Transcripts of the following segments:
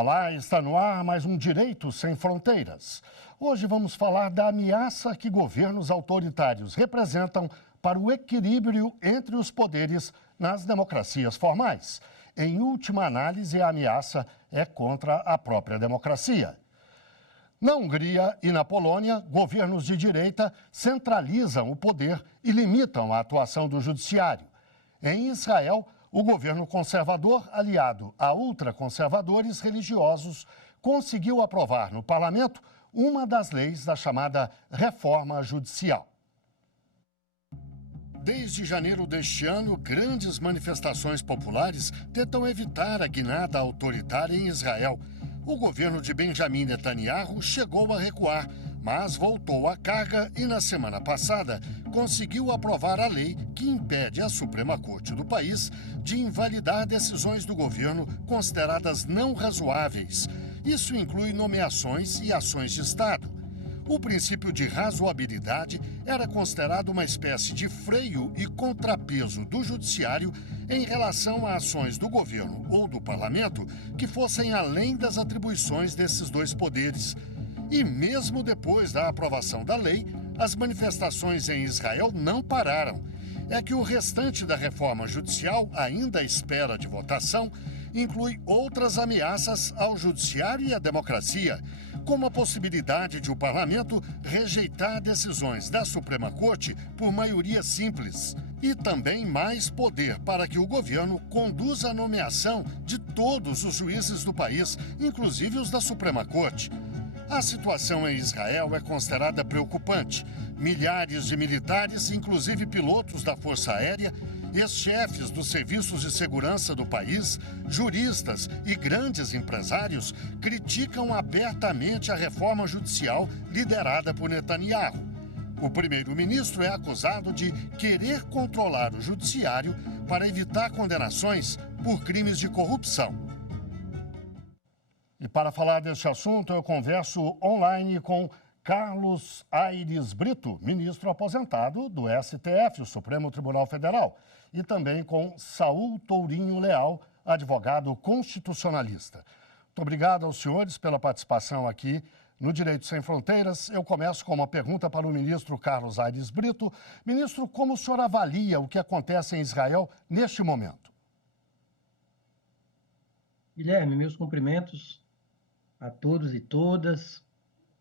Olá, está no ar mais um Direito Sem Fronteiras. Hoje vamos falar da ameaça que governos autoritários representam para o equilíbrio entre os poderes nas democracias formais. Em última análise, a ameaça é contra a própria democracia. Na Hungria e na Polônia, governos de direita centralizam o poder e limitam a atuação do judiciário. Em Israel, o governo conservador, aliado a ultraconservadores religiosos, conseguiu aprovar no parlamento uma das leis da chamada reforma judicial. Desde janeiro deste ano, grandes manifestações populares tentam evitar a guinada autoritária em Israel. O governo de Benjamin Netanyahu chegou a recuar, mas voltou à carga e, na semana passada, conseguiu aprovar a lei que impede a Suprema Corte do país de invalidar decisões do governo consideradas não razoáveis. Isso inclui nomeações e ações de Estado. O princípio de razoabilidade era considerado uma espécie de freio e contrapeso do judiciário em relação a ações do governo ou do parlamento que fossem além das atribuições desses dois poderes. E mesmo depois da aprovação da lei, as manifestações em Israel não pararam. É que o restante da reforma judicial, ainda à espera de votação, inclui outras ameaças ao judiciário e à democracia, como a possibilidade de o parlamento rejeitar decisões da Suprema Corte por maioria simples e também mais poder para que o governo conduza a nomeação de todos os juízes do país, inclusive os da Suprema Corte. A situação em Israel é considerada preocupante. Milhares de militares, inclusive pilotos da Força Aérea, ex-chefes dos serviços de segurança do país, juristas e grandes empresários criticam abertamente a reforma judicial liderada por Netanyahu. O primeiro-ministro é acusado de querer controlar o judiciário para evitar condenações por crimes de corrupção. E para falar deste assunto, eu converso online com Carlos Aires Brito, ministro aposentado do STF, o Supremo Tribunal Federal, e também com Saul Tourinho Leal, advogado constitucionalista. Muito obrigado aos senhores pela participação aqui no Direito Sem Fronteiras. Eu começo com uma pergunta para o ministro Carlos Aires Brito. Ministro, como o senhor avalia o que acontece em Israel neste momento? Guilherme, meus cumprimentos a todos e todas,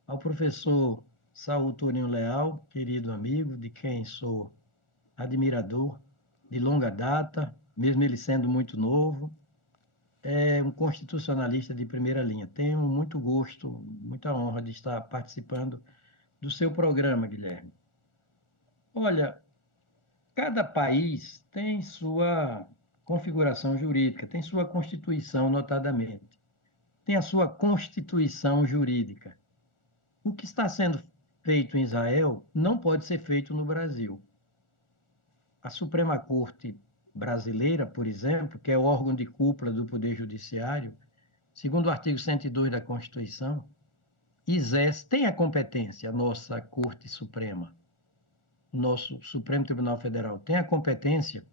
ao professor Saul Tourinho Leal, querido amigo, de quem sou admirador de longa data, mesmo ele sendo muito novo, é um constitucionalista de primeira linha. Tenho muito gosto, muita honra de estar participando do seu programa, Guilherme. Olha, cada país tem sua configuração jurídica, tem sua Constituição, notadamente. Tem a sua Constituição jurídica. O que está sendo feito em Israel não pode ser feito no Brasil. A Suprema Corte brasileira, por exemplo, que é o órgão de cúpula do Poder Judiciário, segundo o artigo 102 da Constituição, tem a competência, a nossa Corte Suprema, o nosso Supremo Tribunal Federal, tem a competência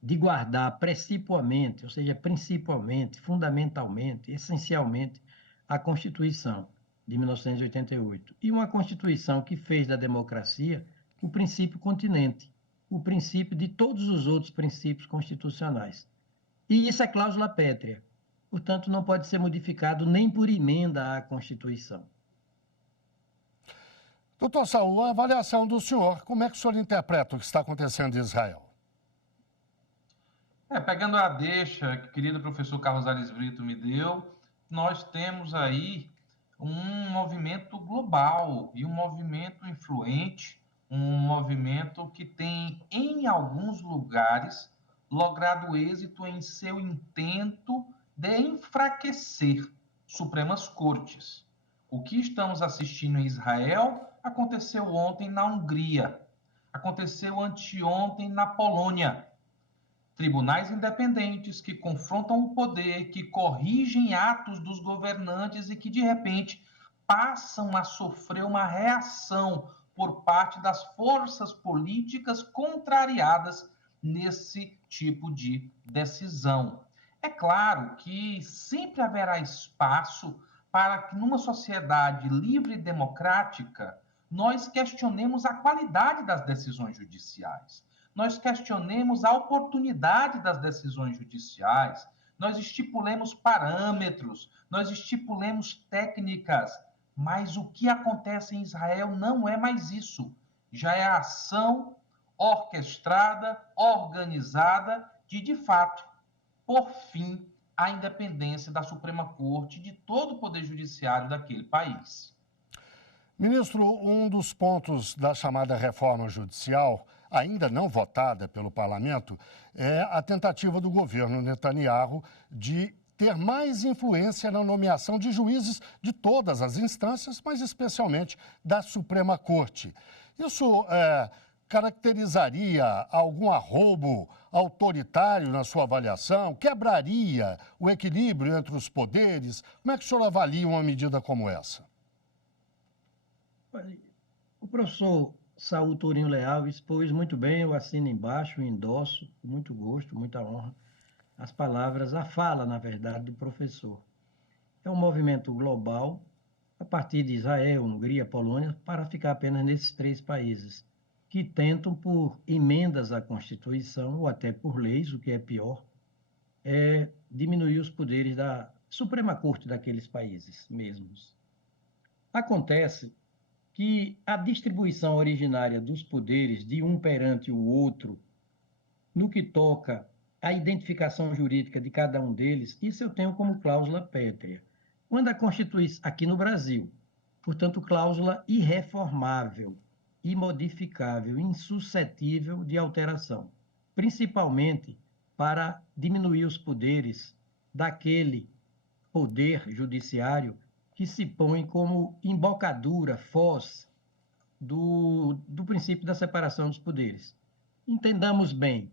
de guardar precipuamente, ou seja, principalmente, fundamentalmente, essencialmente, a Constituição de 1988. E uma Constituição que fez da democracia o princípio continente, o princípio de todos os outros princípios constitucionais. E isso é cláusula pétrea. Portanto, não pode ser modificado nem por emenda à Constituição. Doutor Saul, a avaliação do senhor, como é que o senhor interpreta o que está acontecendo em Israel? Pegando a deixa que o querido professor Carlos Aires Brito me deu, nós temos aí um movimento global e um movimento influente, um movimento que tem, em alguns lugares, logrado êxito em seu intento de enfraquecer Supremas Cortes. O que estamos assistindo em Israel aconteceu ontem na Hungria, aconteceu anteontem na Polônia. Tribunais independentes que confrontam o poder, que corrigem atos dos governantes e que, de repente, passam a sofrer uma reação por parte das forças políticas contrariadas nesse tipo de decisão. É claro que sempre haverá espaço para que, numa sociedade livre e democrática, nós questionemos a qualidade das decisões judiciais, nós questionemos a oportunidade das decisões judiciais, nós estipulemos parâmetros, nós estipulemos técnicas, mas o que acontece em Israel não é mais isso. Já é a ação orquestrada, organizada, de fato, por fim, a independência da Suprema Corte e de todo o Poder Judiciário daquele país. Ministro, um dos pontos da chamada reforma judicial, ainda não votada pelo parlamento, é a tentativa do governo Netanyahu de ter mais influência na nomeação de juízes de todas as instâncias, mas especialmente da Suprema Corte. Isso caracterizaria algum arrobo autoritário na sua avaliação? Quebraria o equilíbrio entre os poderes? Como é que o senhor avalia uma medida como essa? O professor Saul Tourinho Leal expôs muito bem, eu assino embaixo, endosso, com muito gosto, muita honra, as palavras, a fala, na verdade, do professor. É um movimento global, a partir de Israel, Hungria, Polônia, para ficar apenas nesses 3 países, que tentam, por emendas à Constituição, ou até por leis, o que é pior, diminuir os poderes da Suprema Corte daqueles países mesmos. Acontece que a distribuição originária dos poderes de um perante o outro, no que toca à identificação jurídica de cada um deles, isso eu tenho como cláusula pétrea. Quando a Constituição, aqui no Brasil, portanto, cláusula irreformável, imodificável, insuscetível de alteração, principalmente para diminuir os poderes daquele poder judiciário que se põe como embocadura, foz do princípio da separação dos poderes. Entendamos bem,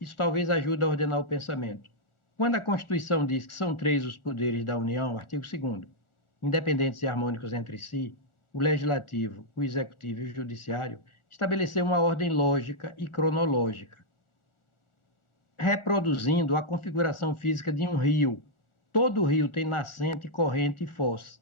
isso talvez ajude a ordenar o pensamento. Quando a Constituição diz que são 3 os poderes da União, artigo 2º, independentes e harmônicos entre si, o Legislativo, o Executivo e o Judiciário, estabeleceu uma ordem lógica e cronológica, reproduzindo a configuração física de um rio. Todo rio tem nascente, corrente e foz.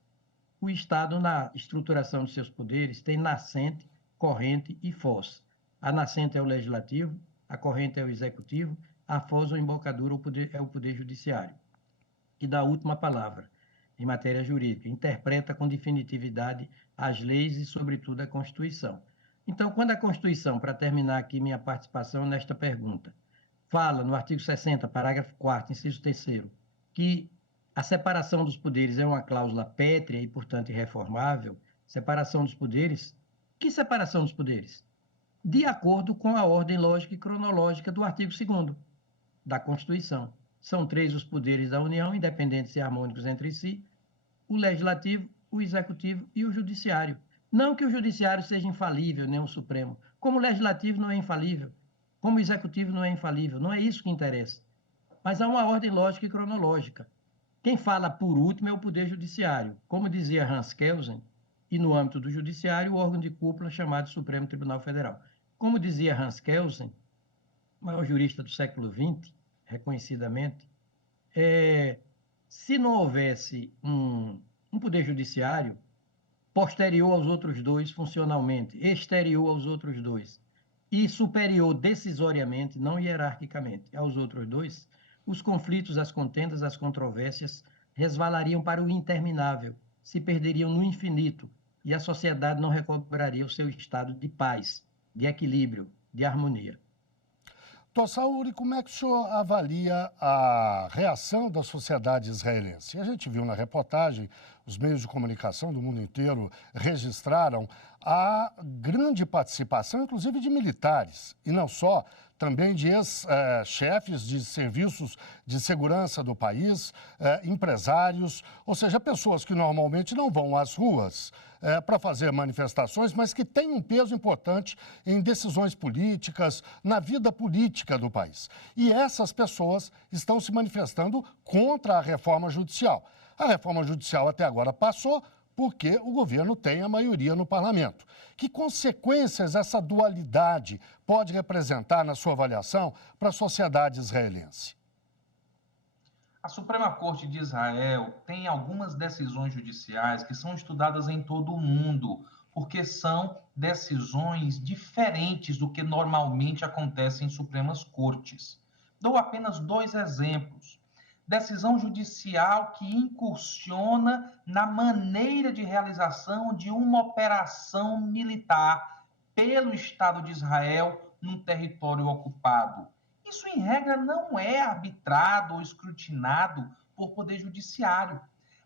O Estado, na estruturação de seus poderes, tem nascente, corrente e foz. A nascente é o Legislativo, a corrente é o Executivo, a foz ou embocadura é o Poder Judiciário. E dá a última palavra, em matéria jurídica, interpreta com definitividade as leis e, sobretudo, a Constituição. Então, quando a Constituição, para terminar aqui minha participação nesta pergunta, fala no artigo 60, parágrafo 4º, inciso 3º, que a separação dos poderes é uma cláusula pétrea e, portanto, irreformável, separação dos poderes. Que separação dos poderes? De acordo com a ordem lógica e cronológica do artigo 2º da Constituição. São 3 os poderes da União, independentes e harmônicos entre si, o Legislativo, o Executivo e o Judiciário. Não que o Judiciário seja infalível, nem o Supremo. Como o Legislativo não é infalível, como o Executivo não é infalível, não é isso que interessa. Mas há uma ordem lógica e cronológica. Quem fala por último é o Poder Judiciário. Como dizia Hans Kelsen, e no âmbito do Judiciário, o órgão de cúpula chamado Supremo Tribunal Federal. Como dizia Hans Kelsen, maior jurista do século XX, reconhecidamente, se não houvesse um Poder Judiciário posterior aos outros 2 funcionalmente, exterior aos outros 2, e superior decisoriamente, não hierarquicamente, aos outros 2, os conflitos, as contendas, as controvérsias resvalariam para o interminável, se perderiam no infinito, e a sociedade não recobraria o seu estado de paz, de equilíbrio, de harmonia. Dr. Sauri, como é que o senhor avalia a reação da sociedade israelense? A gente viu na reportagem, os meios de comunicação do mundo inteiro registraram a grande participação, inclusive de militares, e não só, também de ex-chefes de serviços de segurança do país, empresários, ou seja, pessoas que normalmente não vão às ruas para fazer manifestações, mas que têm um peso importante em decisões políticas, na vida política do país. E essas pessoas estão se manifestando contra a reforma judicial. A reforma judicial até agora passou porque o governo tem a maioria no parlamento. Que consequências essa dualidade pode representar, na sua avaliação, para a sociedade israelense? A Suprema Corte de Israel tem algumas decisões judiciais que são estudadas em todo o mundo, porque são decisões diferentes do que normalmente acontece em Supremas Cortes. Dou apenas 2 exemplos. Decisão judicial que incursiona na maneira de realização de uma operação militar pelo Estado de Israel num território ocupado. Isso, em regra, não é arbitrado ou escrutinado por poder judiciário,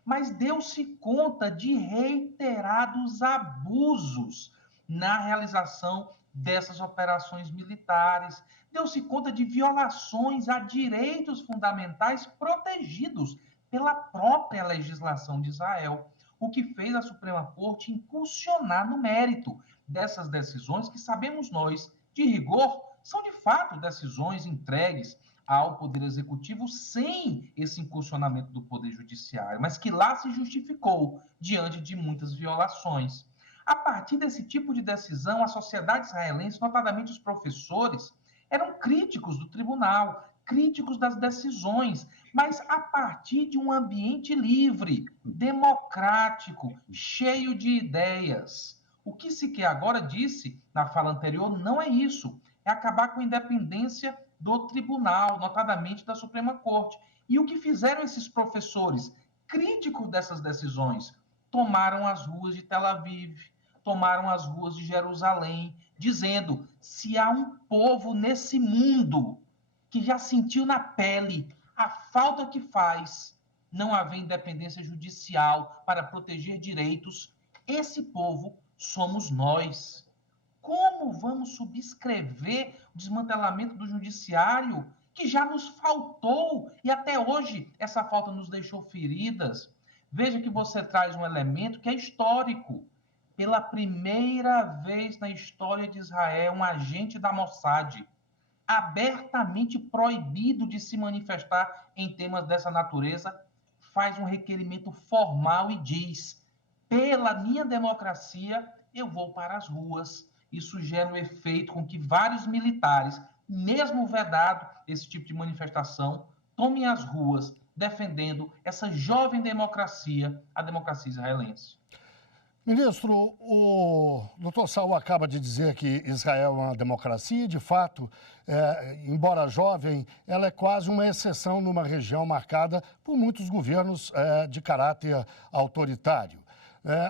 mas deu-se conta de reiterados abusos na realização dessas operações militares, deu-se conta de violações a direitos fundamentais protegidos pela própria legislação de Israel, o que fez a Suprema Corte incursionar no mérito dessas decisões que sabemos nós, de rigor, são de fato decisões entregues ao Poder Executivo sem esse incursionamento do Poder Judiciário, mas que lá se justificou diante de muitas violações. A partir desse tipo de decisão, a sociedade israelense, notadamente os professores, eram críticos do tribunal, críticos das decisões, mas a partir de um ambiente livre, democrático, cheio de ideias. O que se quer agora, disse na fala anterior, não é isso. É acabar com a independência do tribunal, notadamente da Suprema Corte. E o que fizeram esses professores, críticos dessas decisões? Tomaram as ruas de Tel Aviv, tomaram as ruas de Jerusalém, dizendo: se há um povo nesse mundo que já sentiu na pele a falta que faz não haver independência judicial para proteger direitos, esse povo somos nós. Como vamos subscrever o desmantelamento do judiciário, que já nos faltou e até hoje essa falta nos deixou feridas? Veja que você traz um elemento que é histórico. Pela primeira vez na história de Israel, um agente da Mossad, abertamente proibido de se manifestar em temas dessa natureza, faz um requerimento formal e diz: pela minha democracia, eu vou para as ruas. Isso gera um efeito com que vários militares, mesmo vedado esse tipo de manifestação, tomem as ruas defendendo essa jovem democracia, a democracia israelense. Ministro, o doutor Saul acaba de dizer que Israel é uma democracia e, de fato, embora jovem, ela é quase uma exceção numa região marcada por muitos governos de caráter autoritário.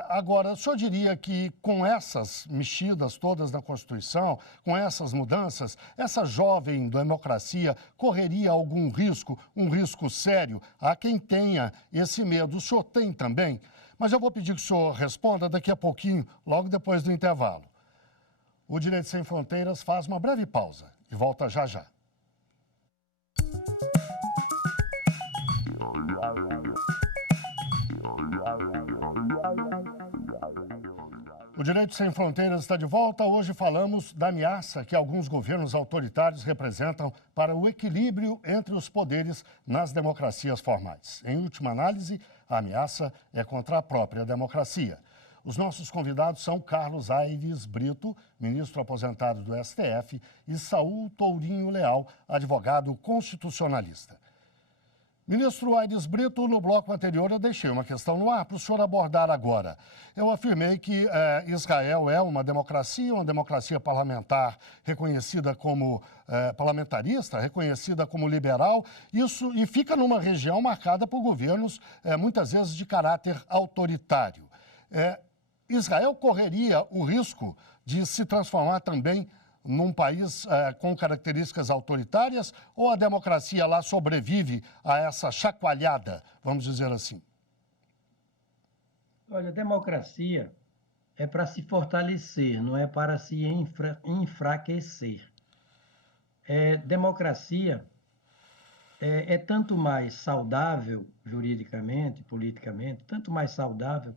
Agora, o senhor diria que com essas mexidas todas na Constituição, com essas mudanças, essa jovem democracia correria algum risco, um risco sério? Há quem tenha esse medo. O senhor tem também? Mas eu vou pedir que o senhor responda daqui a pouquinho, logo depois do intervalo. O Direito Sem Fronteiras faz uma breve pausa e volta já já. O Direito Sem Fronteiras está de volta. Hoje falamos da ameaça que alguns governos autoritários representam para o equilíbrio entre os poderes nas democracias formais. Em última análise, a ameaça é contra a própria democracia. Os nossos convidados são Carlos Aires Brito, ministro aposentado do STF, e Saul Tourinho Leal, advogado constitucionalista. Ministro Aires Brito, no bloco anterior eu deixei uma questão no ar para o senhor abordar agora. Eu afirmei que Israel é uma democracia parlamentar reconhecida como parlamentarista, reconhecida como liberal, isso, e fica numa região marcada por governos muitas vezes de caráter autoritário. Israel correria o risco de se transformar também num país com características autoritárias, ou a democracia lá sobrevive a essa chacoalhada, vamos dizer assim? Olha, democracia é para se fortalecer, não é para se enfraquecer. Democracia é tanto mais saudável, juridicamente, politicamente, tanto mais saudável,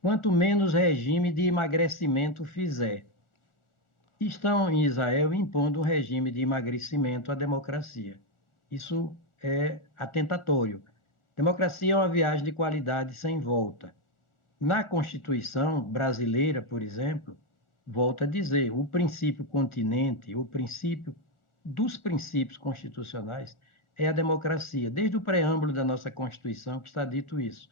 quanto menos regime de emagrecimento fizer. Estão em Israel impondo um regime de emagrecimento à democracia. Isso é atentatório. Democracia é uma viagem de qualidade sem volta. Na Constituição brasileira, por exemplo, volta a dizer, o princípio continente, o princípio dos princípios constitucionais é a democracia. Desde o preâmbulo da nossa Constituição que está dito isso,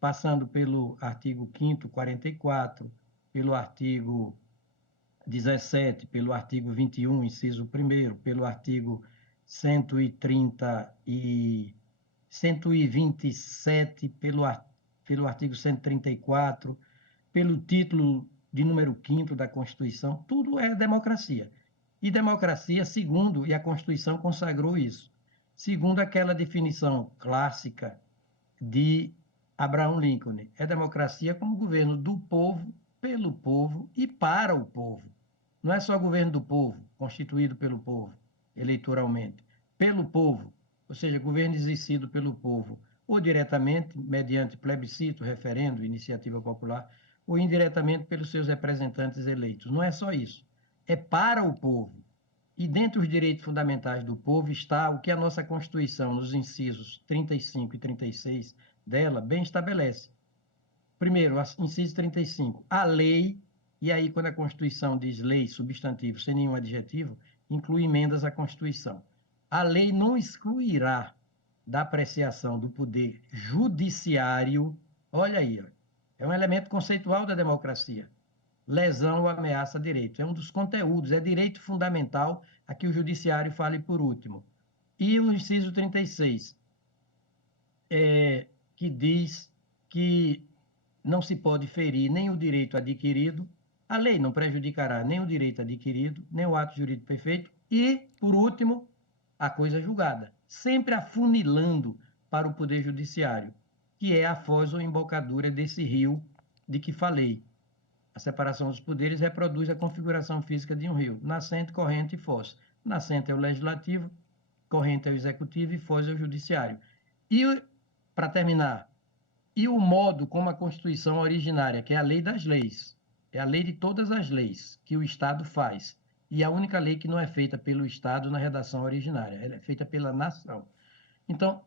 passando pelo artigo 5º, 44, pelo artigo 17, pelo artigo 21, inciso 1º, pelo artigo 130 e 127, pelo artigo 134, pelo título de número 5º da Constituição, tudo é democracia. E democracia, segundo, e a Constituição consagrou isso, segundo aquela definição clássica de Abraham Lincoln, é democracia como governo do povo, pelo povo e para o povo. Não é só governo do povo, constituído pelo povo, eleitoralmente, pelo povo, ou seja, governo exercido pelo povo, ou diretamente, mediante plebiscito, referendo, iniciativa popular, ou indiretamente pelos seus representantes eleitos. Não é só isso, é para o povo. E dentre os direitos fundamentais do povo está o que a nossa Constituição, nos incisos 35 e 36 dela, bem estabelece. Primeiro, inciso 35, a lei, e aí quando a Constituição diz lei, substantivo, sem nenhum adjetivo, inclui emendas à Constituição. A lei não excluirá da apreciação do poder judiciário, olha aí, é um elemento conceitual da democracia, lesão ou ameaça a direito. É um dos conteúdos, é direito fundamental a que o judiciário fale por último. E o inciso 36, que diz que não se pode ferir nem o direito adquirido, a lei não prejudicará nem o direito adquirido, nem o ato jurídico perfeito, e, por último, a coisa julgada, sempre afunilando para o Poder Judiciário, que é a foz ou embocadura desse rio de que falei. A separação dos poderes reproduz a configuração física de um rio, nascente, corrente e foz. Nascente é o legislativo, corrente é o executivo e foz é o judiciário. E, para terminar, e o modo como a Constituição originária, que é a lei das leis, é a lei de todas as leis que o Estado faz, e a única lei que não é feita pelo Estado na redação originária, ela é feita pela nação. Então,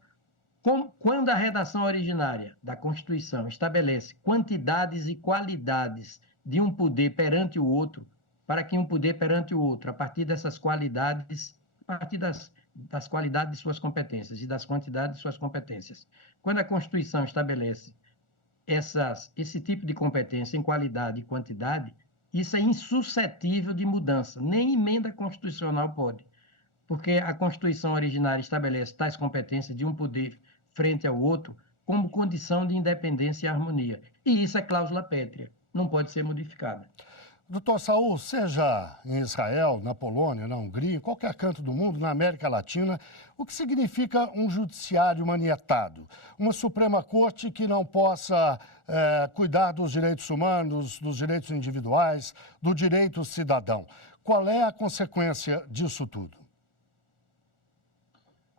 quando a redação originária da Constituição estabelece quantidades e qualidades de um poder perante o outro, para que um poder perante o outro, a partir dessas qualidades, a partir das qualidades de suas competências e das quantidades de suas competências. Quando a Constituição estabelece esse tipo de competência em qualidade e quantidade, isso é insuscetível de mudança, nem emenda constitucional pode, porque a Constituição originária estabelece tais competências de um poder frente ao outro como condição de independência e harmonia. E isso é cláusula pétrea, não pode ser modificada. Doutor Saul, seja em Israel, na Polônia, na Hungria, em qualquer canto do mundo, na América Latina, o que significa um judiciário manietado? Uma Suprema Corte que não possa cuidar dos direitos humanos, dos direitos individuais, do direito cidadão. Qual é a consequência disso tudo?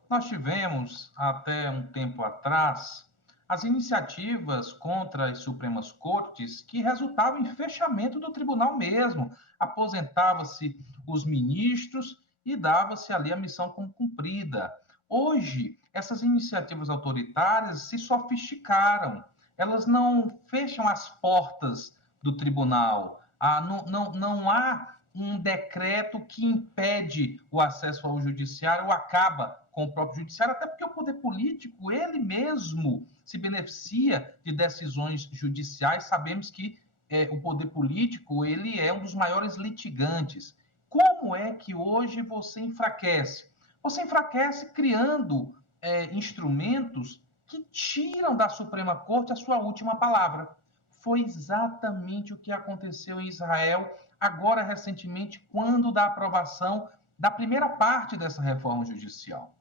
Nós tivemos, até um tempo atrás, as iniciativas contra as Supremas Cortes que resultavam em fechamento do tribunal mesmo. Aposentava-se os ministros e dava-se ali a missão como cumprida. Hoje, essas iniciativas autoritárias se sofisticaram. Elas não fecham as portas do tribunal. Não há um decreto que impede o acesso ao judiciário ou acaba com o próprio judiciário, até porque o poder político, ele mesmo se beneficia de decisões judiciais. Sabemos que o poder político, ele é um dos maiores litigantes. Como é que hoje você enfraquece? Você enfraquece criando instrumentos que tiram da Suprema Corte a sua última palavra. Foi exatamente o que aconteceu em Israel, agora recentemente, quando da aprovação da primeira parte dessa reforma judicial.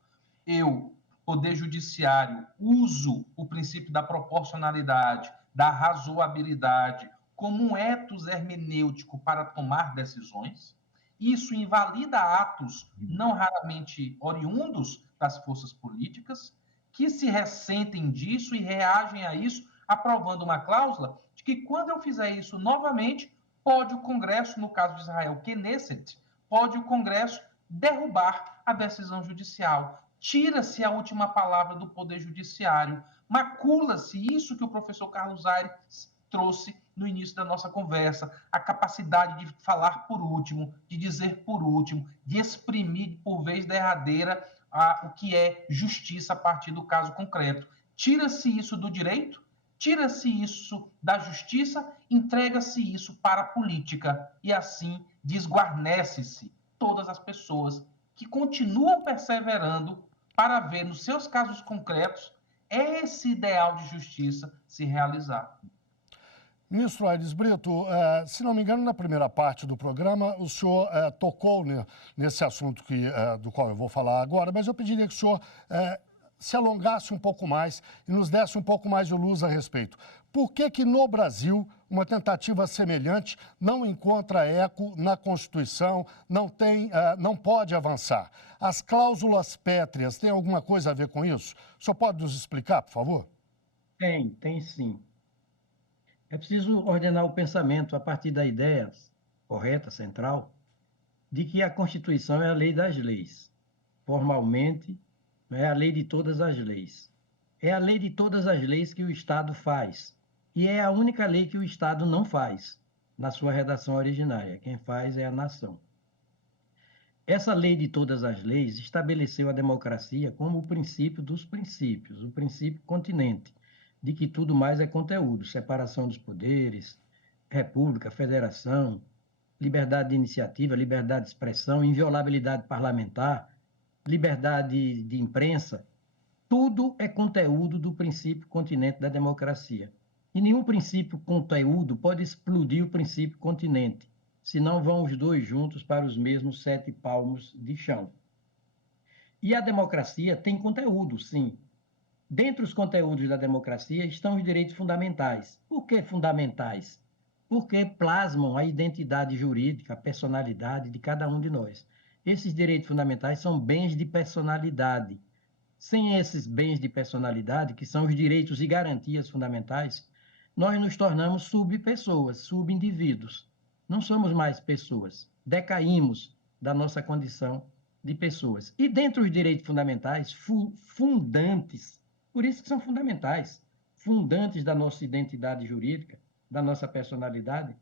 Eu, Poder Judiciário, uso o princípio da proporcionalidade, da razoabilidade, como um ethos hermenêutico para tomar decisões. Isso invalida atos não raramente oriundos das forças políticas, que se ressentem disso e reagem a isso, aprovando uma cláusula de que, quando eu fizer isso novamente, pode o Congresso, no caso de Israel, Knesset, pode o Congresso derrubar a decisão judicial. Tira-se a última palavra do Poder Judiciário, macula-se isso que o professor Carlos Aires trouxe no início da nossa conversa, a capacidade de falar por último, de dizer por último, de exprimir por vez derradeira o que é justiça a partir do caso concreto. Tira-se isso do direito, tira-se isso da justiça, entrega-se isso para a política e assim desguarnece-se todas as pessoas que continuam perseverando para ver nos seus casos concretos esse ideal de justiça se realizar. Ministro Aires Brito, se não me engano, na primeira parte do programa, o senhor tocou nesse assunto do qual eu vou falar agora, mas eu pediria que o senhor se alongasse um pouco mais e nos desse um pouco mais de luz a respeito. Por que no Brasil uma tentativa semelhante não encontra eco na Constituição, não pode avançar? As cláusulas pétreas têm alguma coisa a ver com isso? O senhor pode nos explicar, por favor? Tem sim. É preciso ordenar o pensamento a partir da ideia correta, central, de que a Constituição é a lei das leis. Formalmente, é a lei de todas as leis. É a lei de todas as leis que o Estado faz. E é a única lei que o Estado não faz, na sua redação originária. Quem faz é a nação. Essa lei de todas as leis estabeleceu a democracia como o princípio dos princípios, o princípio continente, de que tudo mais é conteúdo, separação dos poderes, república, federação, liberdade de iniciativa, liberdade de expressão, inviolabilidade parlamentar, liberdade de imprensa, tudo é conteúdo do princípio continente da democracia. E nenhum princípio conteúdo pode explodir o princípio continente, senão vão os dois juntos para os mesmos 7 palmos de chão. E a democracia tem conteúdo, sim. Dentre os conteúdos da democracia estão os direitos fundamentais. Por que fundamentais? Porque plasmam a identidade jurídica, a personalidade de cada um de nós. Esses direitos fundamentais são bens de personalidade. Sem esses bens de personalidade, que são os direitos e garantias fundamentais, nós nos tornamos subpessoas, subindivíduos. Não somos mais pessoas. Decaímos da nossa condição de pessoas. E dentre os direitos fundamentais, fundantes, por isso que são fundamentais, fundantes da nossa identidade jurídica, da nossa personalidade,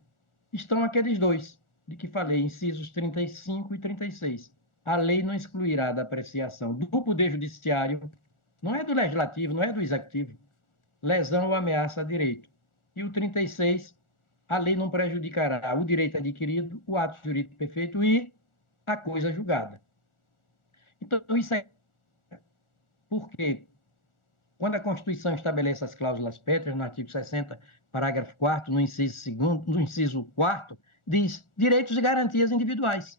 estão aqueles dois, de que falei, incisos 35 e 36. A lei não excluirá da apreciação do Poder Judiciário, não é do Legislativo, não é do Executivo, lesão ou ameaça a direito. E o 36, a lei não prejudicará o direito adquirido, o ato jurídico perfeito e a coisa julgada. Então, isso é porque quando a Constituição estabelece as cláusulas pétreas, no artigo 60, parágrafo 4º, no inciso 4º, diz direitos e garantias individuais.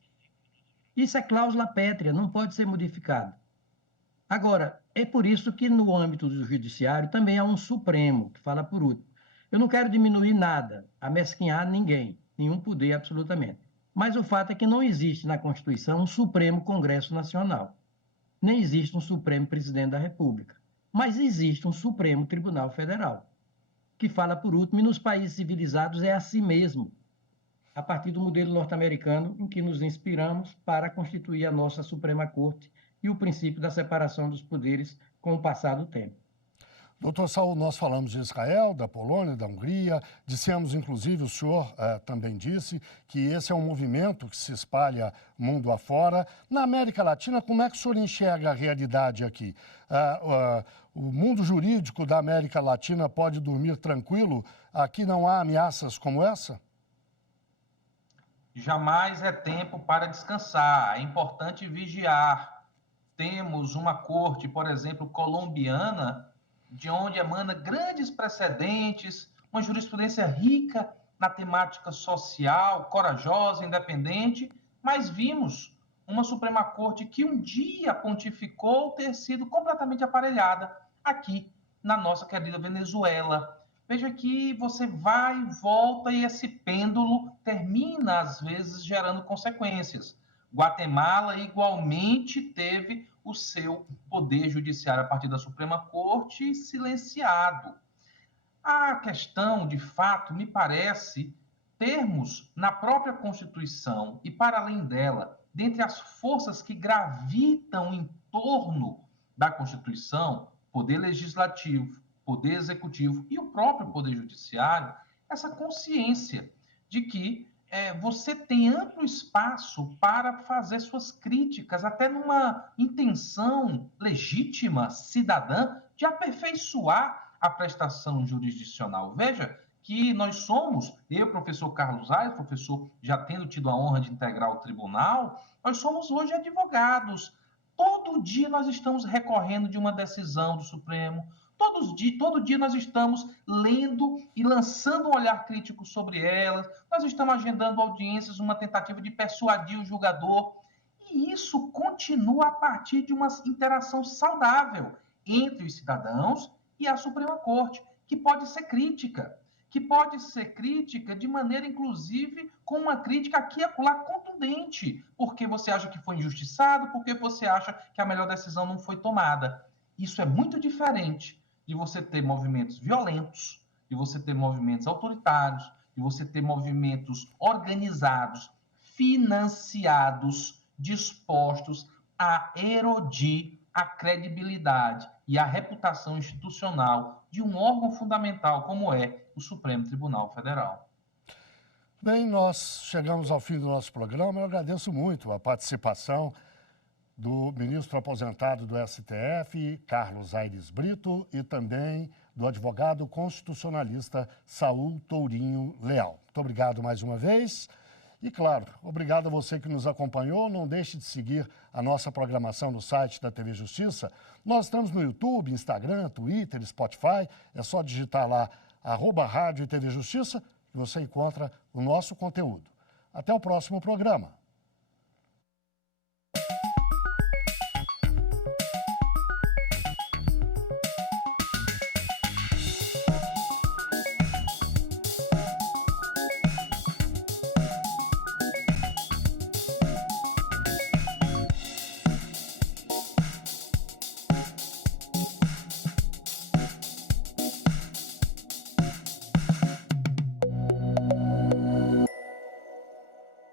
Isso é cláusula pétrea, não pode ser modificado. Agora, é por isso que no âmbito do judiciário também há um Supremo, que fala por último. Eu não quero diminuir nada, amesquinhar ninguém, nenhum poder absolutamente. Mas o fato é que não existe na Constituição um Supremo Congresso Nacional. Nem existe um Supremo Presidente da República. Mas existe um Supremo Tribunal Federal, que fala por último, e nos países civilizados é assim mesmo, a partir do modelo norte-americano em que nos inspiramos para constituir a nossa Suprema Corte e o princípio da separação dos poderes com o passar do tempo. Doutor Saul, nós falamos de Israel, da Polônia, da Hungria, dissemos, inclusive, o senhor também disse, que esse é um movimento que se espalha mundo afora. Na América Latina, como é que o senhor enxerga a realidade aqui? O mundo jurídico da América Latina pode dormir tranquilo? Aqui não há ameaças como essa? Jamais é tempo para descansar, é importante vigiar. Temos uma corte, por exemplo, colombiana, de onde emana grandes precedentes, uma jurisprudência rica na temática social, corajosa, independente, mas vimos uma Suprema Corte que um dia pontificou ter sido completamente aparelhada aqui na nossa querida Venezuela. Veja que você vai e volta e esse pêndulo termina, às vezes, gerando consequências. Guatemala igualmente teve o seu poder judiciário a partir da Suprema Corte silenciado. A questão, de fato, me parece termos na própria Constituição e para além dela, dentre as forças que gravitam em torno da Constituição, poder legislativo, poder executivo e o próprio poder judiciário, essa consciência de que você tem amplo espaço para fazer suas críticas, até numa intenção legítima, cidadã, de aperfeiçoar a prestação jurisdicional. Veja que nós somos, eu, professor Carlos Aires, professor já tendo tido a honra de integrar o tribunal, nós somos hoje advogados. Todo dia nós estamos recorrendo de uma decisão do Supremo, todo dia nós estamos lendo e lançando um olhar crítico sobre elas, nós estamos agendando audiências, uma tentativa de persuadir o julgador, e isso continua a partir de uma interação saudável entre os cidadãos e a Suprema Corte, que pode ser crítica de maneira, inclusive, com uma crítica aqui e acolá contundente, porque você acha que foi injustiçado, porque você acha que a melhor decisão não foi tomada. Isso é muito diferente de você ter movimentos violentos, de você ter movimentos autoritários, de você ter movimentos organizados, financiados, dispostos a erodir a credibilidade e a reputação institucional de um órgão fundamental como é o Supremo Tribunal Federal. Bem, nós chegamos ao fim do nosso programa. Eu agradeço muito a participação do ministro aposentado do STF, Carlos Aires Brito, e também do advogado constitucionalista Saul Tourinho Leal. Muito obrigado mais uma vez. E, claro, obrigado a você que nos acompanhou. Não deixe de seguir a nossa programação no site da TV Justiça. Nós estamos no YouTube, Instagram, Twitter, Spotify. É só digitar lá @Rádio e TV Justiça e você encontra o nosso conteúdo. Até o próximo programa.